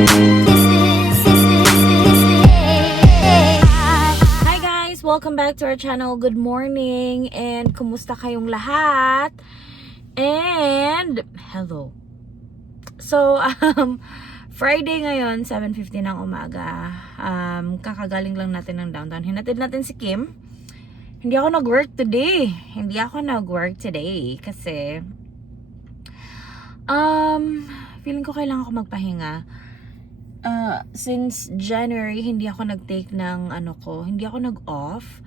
Hi guys! Welcome back to our channel. Good morning and kumusta kayong lahat? And hello. So, Friday ngayon, 7:50 ng umaga. Kakagaling lang natin ng downtown. Hinatid natin si Kim. Hindi ako nag-work today. Kasi feeling ko kailangan ko magpahinga. Since January, hindi ako nag-take ng hindi ako nag-off.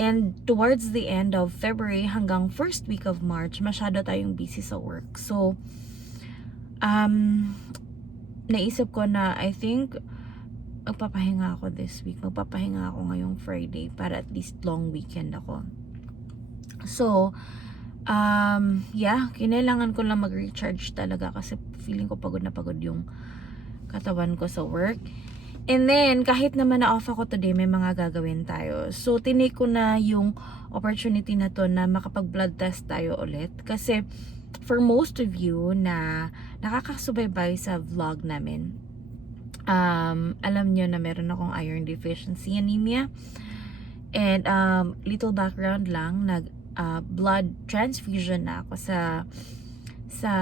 And towards the end of February hanggang first week of March, masyado tayong busy sa work. So, naisip ko na I think magpapahinga ako this week. Magpapahinga ako ngayong Friday para at least long weekend ako. So, kinailangan ko lang mag-recharge talaga kasi feeling ko pagod na pagod yung katawan ko sa work. And then, kahit naman na-off ako today, may mga gagawin tayo. So, tinake ko na yung opportunity na to na makapag-blood test tayo ulit. Kasi, for most of you na nakakasubaybay sa vlog namin, alam nyo na meron akong iron deficiency anemia. And, little background lang, blood transfusion na ako sa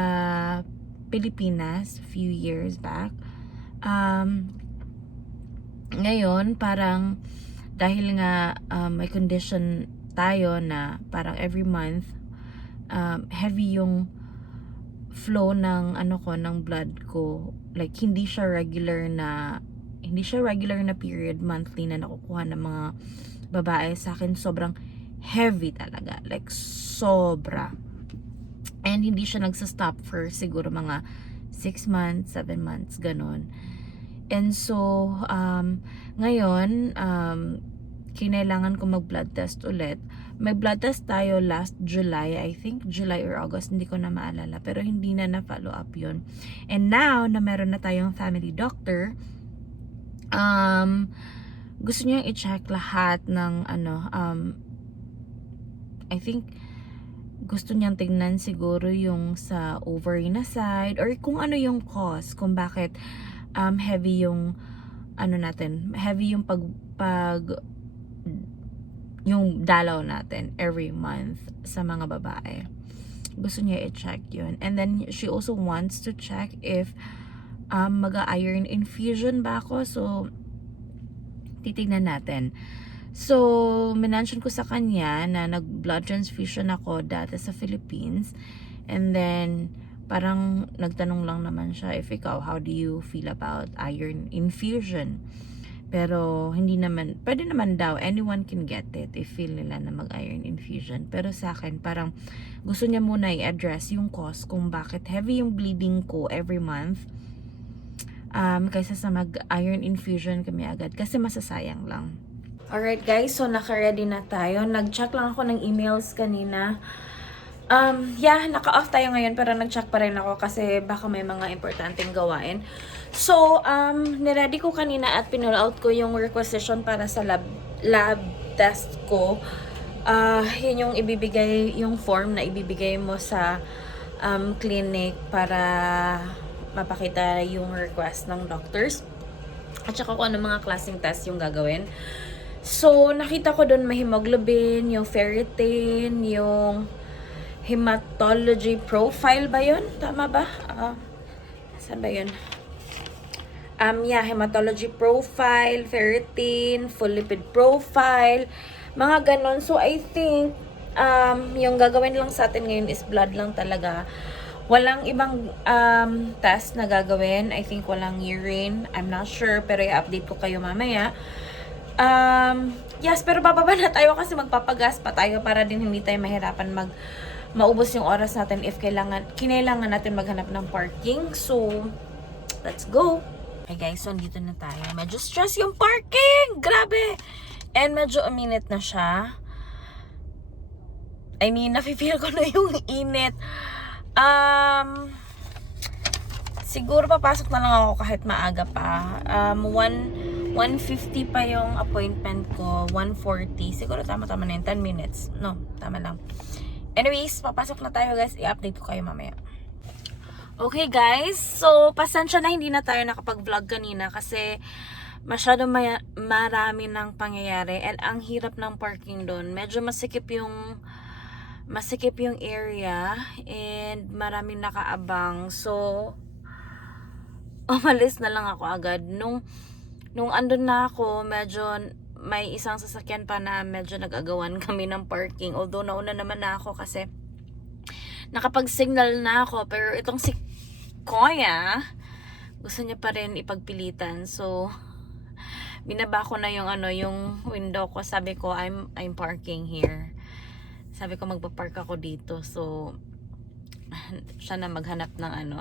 Pilipinas few years back. Ngayon parang dahil nga may condition tayo na parang every month heavy yung flow ng ng blood ko, like hindi siya regular na period monthly na nakukuha ng mga babae. Sa akin sobrang heavy talaga, like sobra, and hindi siya nagsa-stop for siguro mga 6 months, 7 months, ganun. And so, ngayon, kinailangan ko mag-blood test ulit. May blood test tayo last July, I think July or August, hindi ko na maalala, pero hindi na na-follow up yun. And now, na meron na tayong family doctor, gusto niya i-check lahat ng I think gusto niyang tignan siguro yung sa ovary na side, or kung ano yung cause, kung bakit heavy yung heavy yung yung dalaw natin every month sa mga babae. Gusto niya i-check yun. And then she also wants to check if mag-iron infusion ba ako. So titignan natin. So, minention ko sa kanya na nag-blood transfusion ako dati sa Philippines. And then, parang nagtanong lang naman siya, if ikaw, how do you feel about iron infusion? Pero, hindi naman, pwede naman daw, anyone can get it if feel nila na mag-iron infusion. Pero sa akin, parang gusto niya muna i-address yung cause kung bakit heavy yung bleeding ko every month. Kaysa sa mag-iron infusion kami agad, kasi masasayang lang. Alright guys, so naka-ready na tayo. Nag-check lang ako ng emails kanina. Naka-off tayo ngayon pero nag-check pa rin ako kasi baka may mga importanteng gawain. So, niready ko kanina at pinull out ko yung requisition para sa lab test ko. Yun yung ibibigay, yung form na ibibigay mo sa clinic para mapakita yung request ng doctors. At saka kung ano mga klaseng test yung gagawin. So, nakita ko doon may hemoglobin, yung ferritin, yung hematology profile ba yun? Tama ba? Saan ba yun? Hematology profile, ferritin, full lipid profile, mga ganon. So, I think, yung gagawin lang sa atin ngayon is blood lang talaga. Walang ibang test na gagawin. I think walang urine. I'm not sure, pero i-update ko kayo mamaya. Yes, pero bababa na tayo kasi magpapagas pa tayo para din hindi tayo mahirapan maubos yung oras natin if kinailangan natin maghanap ng parking. So, let's go! Okay guys, so andito na tayo. Medyo stress yung parking! Grabe! And medyo uminit na siya. I mean, nafe-feel ko na yung init. Siguro papasok na lang ako kahit maaga pa. 1:50 pa yung appointment ko. 1:40. Siguro tama-tama na yun. 10 minutes. No, tama lang. Anyways, papasok na tayo guys. I-update ko kayo mamaya. Okay guys, so pasensya na hindi na tayo nakapag-vlog kanina kasi masyado marami ng pangyayari and ang hirap ng parking doon. Medyo masikip yung area and maraming nakaabang. So umalis na lang ako agad. Nung andun na ako, medyo may isang sasakyan pa na medyo nag-agawan kami ng parking. Although nauna naman na ako kasi nakapag-signal na ako. Pero itong si Koya, gusto niya pa rin ipagpilitan. So, binaba ko na yung window ko. Sabi ko, I'm parking here. Sabi ko, magpa-park ako dito. So, siya na maghanap ng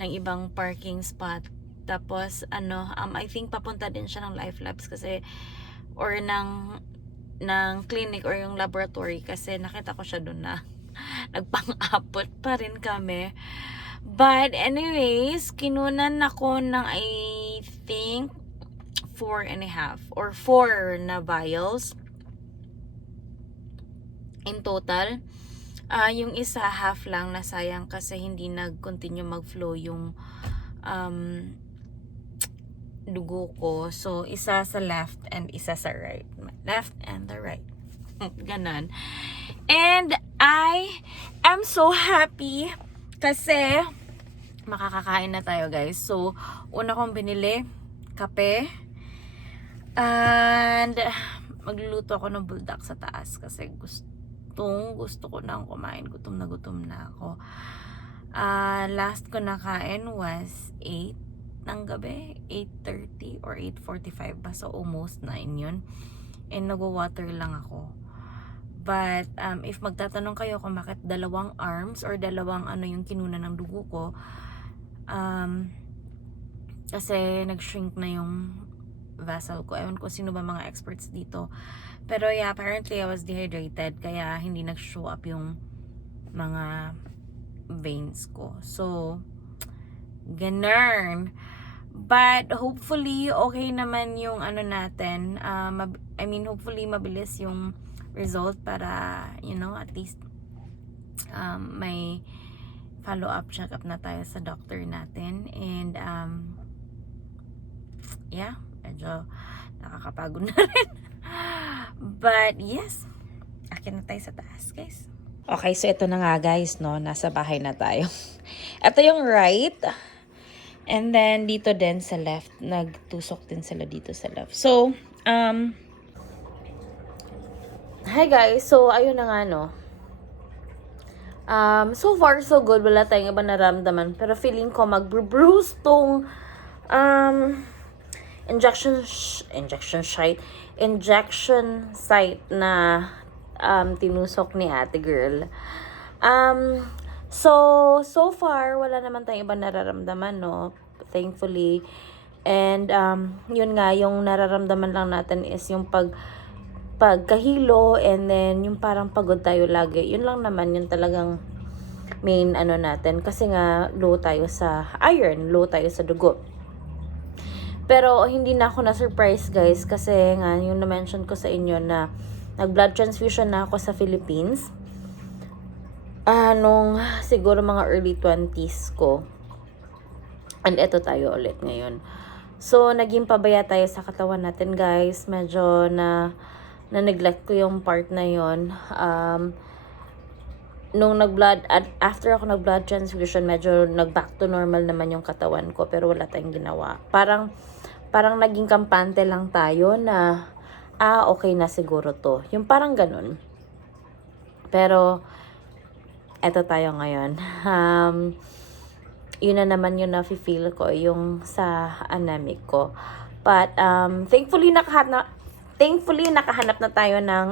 ng ibang parking spot. Tapos I think papunta din siya ng Life Labs kasi or ng clinic or yung laboratory kasi nakita ko siya doon na nagpang-abot pa rin kami. But anyways, kinunan ako ng I think 4.5 or 4 na vials in total. Yung isa half lang, nasayang kasi hindi nag-continue mag-flow yung dugo ko. So, isa sa left and isa sa right. Left and the right. Ganon. And I am so happy kasi makakakain na tayo guys. So, una kong binili, kape. And magluluto ako ng buldak sa taas kasi gusto ko nang kumain. Gutom na ako. Last ko nakain was 8 ng gabi, 8:30 or 8:45 ba, so almost 9 yun, and nagwa-water lang ako. But if magtatanong kayo kung bakit dalawang arms or dalawang yung kinuna ng dugo ko, kasi nag-shrink na yung vessel ko. Ewan ko sino ba mga experts dito, pero yeah, apparently I was dehydrated kaya hindi nag-show up yung mga veins ko. So ganun. But hopefully okay naman yung natin. Hopefully mabilis yung result para at least may follow-up check-up na tayo sa doctor natin. And yeah, medyo nakakapagod na rin. But yes, akin na tayo sa taas guys. Okay, so ito na nga guys, nasa bahay na tayo. Ito yung right. And then, dito din sa left. Nagtusok din sila dito sa left. So, hi guys. So, ayun na nga, so far, so good. Wala tayong iba naramdaman. Pero feeling ko mag-bruise tong injection site na tinusok ni ate girl. So far, wala naman tayong iba nararamdaman, thankfully. And, yun nga, yung nararamdaman lang natin is yung pagkahilo, and then, yung parang pagod tayo lagi. Yun lang naman, yung talagang main natin. Kasi nga, low tayo sa iron, low tayo sa dugo. Pero, hindi na ako na-surprise, guys, kasi nga, yung na-mention ko sa inyo na nag-blood transfusion na ako sa Philippines. Nung siguro mga early 20s ko. And eto tayo ulit ngayon. So, naging pabaya tayo sa katawan natin, guys. Medyo na-neglect ko yung part na yon. Nung after ako nag-blood transfusion, medyo nag-back to normal naman yung katawan ko. Pero wala tayong ginawa. Parang naging kampante lang tayo na, okay na siguro to. Yung parang ganun. Pero, eto tayo ngayon. Yun na naman yung nafe-feel ko, yung sa anemic ko. But, thankfully, nakahanap na tayo ng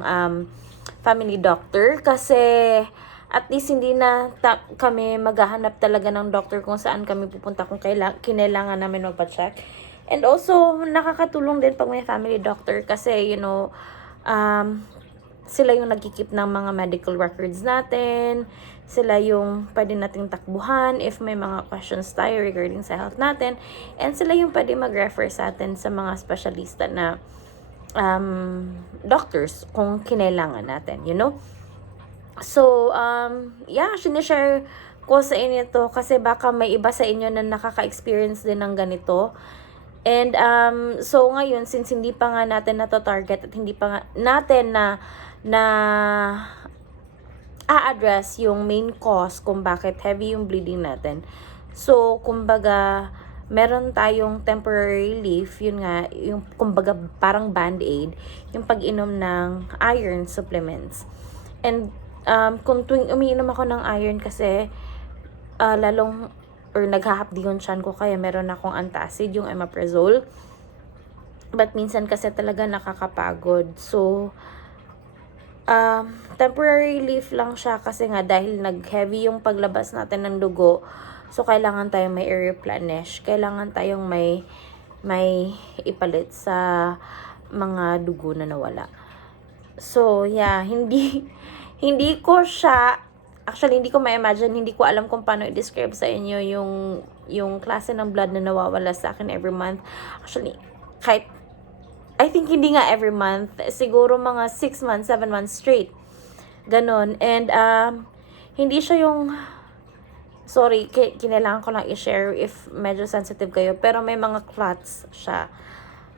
family doctor. Kasi, at least hindi na kami maghahanap talaga ng doctor kung saan kami pupunta kung kinailangan namin magpa-check. And also, nakakatulong din pag may family doctor kasi, sila yung nagkikip ng mga medical records natin. Sila yung pwede nating takbuhan if may mga questions tayo regarding sa health natin. And sila yung pwede mag-refer sa atin sa mga specialista na doctors kung kinailangan natin, So, yeah, sinishare ko sa inyo to kasi baka may iba sa inyo na nakaka-experience din ng ganito. And so ngayon, since hindi pa nga natin na-target at hindi pa nga natin na a-address yung main cause kung bakit heavy yung bleeding natin. So, kumbaga, meron tayong temporary relief, yun nga, yung kumbaga parang band-aid, yung pag-inom ng iron supplements. And kung tuwing umiinom ako ng iron kasi lalong or naghahapdi yung tiyan ko kaya meron akong antacid, yung omeprazole. But minsan kasi talaga nakakapagod. So, temporary relief lang siya kasi nga dahil nag-heavy yung paglabas natin ng dugo. So, kailangan tayong may i-replenish. Kailangan tayong may ipalit sa mga dugo na nawala. So, yeah, hindi ko siya, actually, hindi ko ma-imagine, hindi ko alam kung paano i-describe sa inyo yung klase ng blood na nawawala sa akin every month. Actually, kahit, I think hindi nga every month, siguro mga 6 months, 7 months straight. Ganon. And, hindi siya yung, sorry, kinailangan ko lang i-share if medyo sensitive kayo, pero may mga clots siya.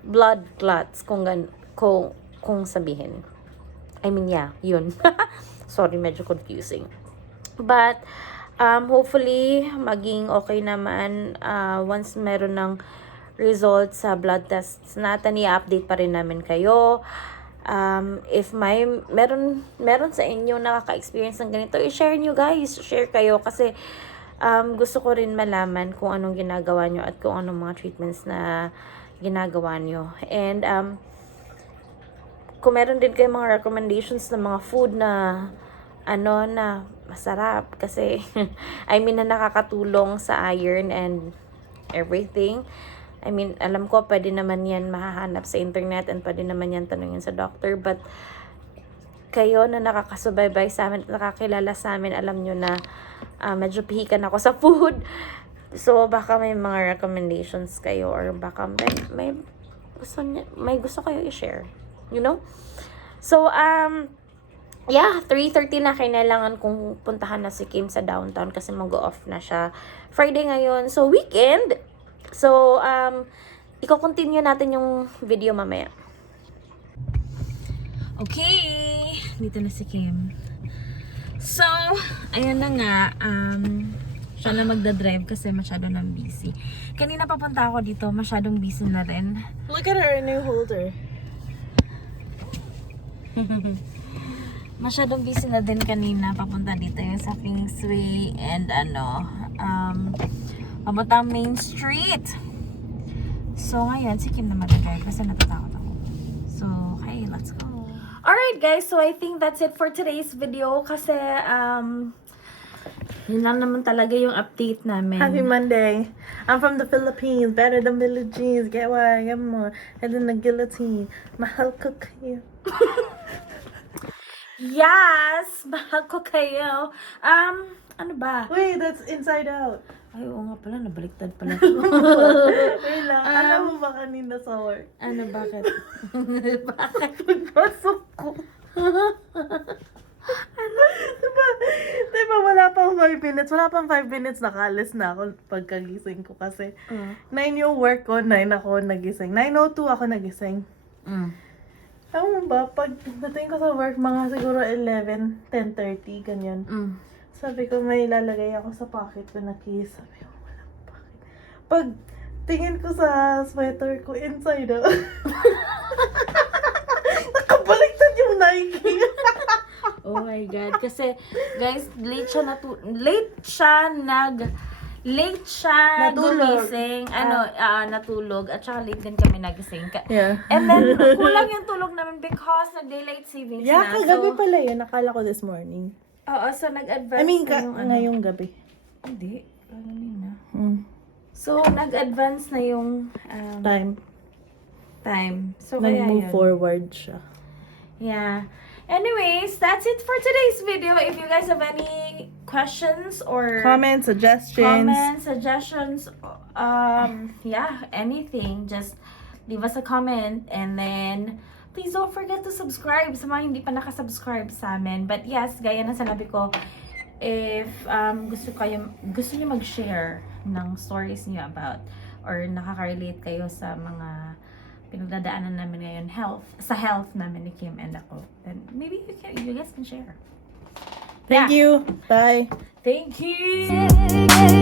Blood clots, kung sabihin. I mean, yeah, yun. Sorry, medyo confusing. But, hopefully, maging okay naman once meron ng results sa blood tests natin, i-update pa rin namin kayo. If meron sa inyo nakaka-experience ng ganito, i-share nyo guys, share kayo kasi gusto ko rin malaman kung anong ginagawa nyo at kung anong mga treatments na ginagawa nyo. And, kung meron din kayo mga recommendations ng mga food na na masarap kasi I mean na nakakatulong sa iron and everything. I mean, alam ko pwede naman yan mahahanap sa internet and pwede naman yan tanungin sa doctor, but kayo na nakakasubaybay sa amin, nakakilala sa amin, alam nyo na medyo pihikan ako sa food. So, baka may mga recommendations kayo or baka may gusto kayo i-share. You know? So, yeah, 3:30 na kailangan kong puntahan na si Kim sa downtown kasi mag-off na siya. Friday ngayon, so weekend. So, i-continue natin yung video mamaya. Okay, dito na si Kim. So, ayan na nga, siya na magdadrive kasi masyado nang busy. Kanina papunta ako dito, masyadong busy na rin. Look at her new holder. Masyadong busy na din kanina papunta dito yung sa Kingsway and papunta Main Street. So ngayon si Kim na mag-drive kasi natatakot ako. So okay, let's go. Alright guys, so I think that's it for today's video kasi yun lang naman talaga yung update namin. Happy Monday. I'm from the Philippines. Better than Billie Jeans. Get why I get more. And then the guillotine. Mahal ko kayo. Yes! Mahal ko kayo. Ano ba? Wait, that's Inside Out. Ay, oo nga pala. Nabaliktad pala. Wait lang. Alam mo ba kanina sa work? Ano, bakit? Bakit? Pagpasok ko. Diba wala pang 5 minutes. Wala pang 5 minutes nakalis na ako pagkagising ko kasi 9 yung work ko, 9 ako nagising. 9:02 ako nagising. Alam mo ba, pag dating ko sa work, mga siguro 11, 10:30, ganyan. Sabi ko, may lalagay ako sa pocket ko na keys. Sabi ko, walang pocket. Pag tingin ko sa sweater ko, inside out. Nakabaliktad yung Nike. Oh my God. Kasi, guys, late siya Natulog. gumising. Natulog. At saka late din kami nagising. Yeah. And then, kulang yung tulog namin because nag-daylight savings Yeah, na. kagabi pala yun. Nakala ko this morning. Oo, so nag-advance I mean, na yung ngayong gabi. Hindi. Kanina. So, So, nag-advance na yung time. So, kaya nag-move yun. forward siya. Yeah. Anyways, that's it for today's video. If you guys have any questions or Comments, suggestions. yeah, anything, just leave us a comment and then please don't forget to subscribe sa mga hindi pa nakasubscribe sa amin. But yes, gaya na sinabi ko, if gusto niyo mag-share ng stories niyo about or nakaka-relate kayo sa mga pinagdadaanan namin ngayon sa health namin ni Kim and ako, then maybe you guys can share. Thank you. Bye. Thank you.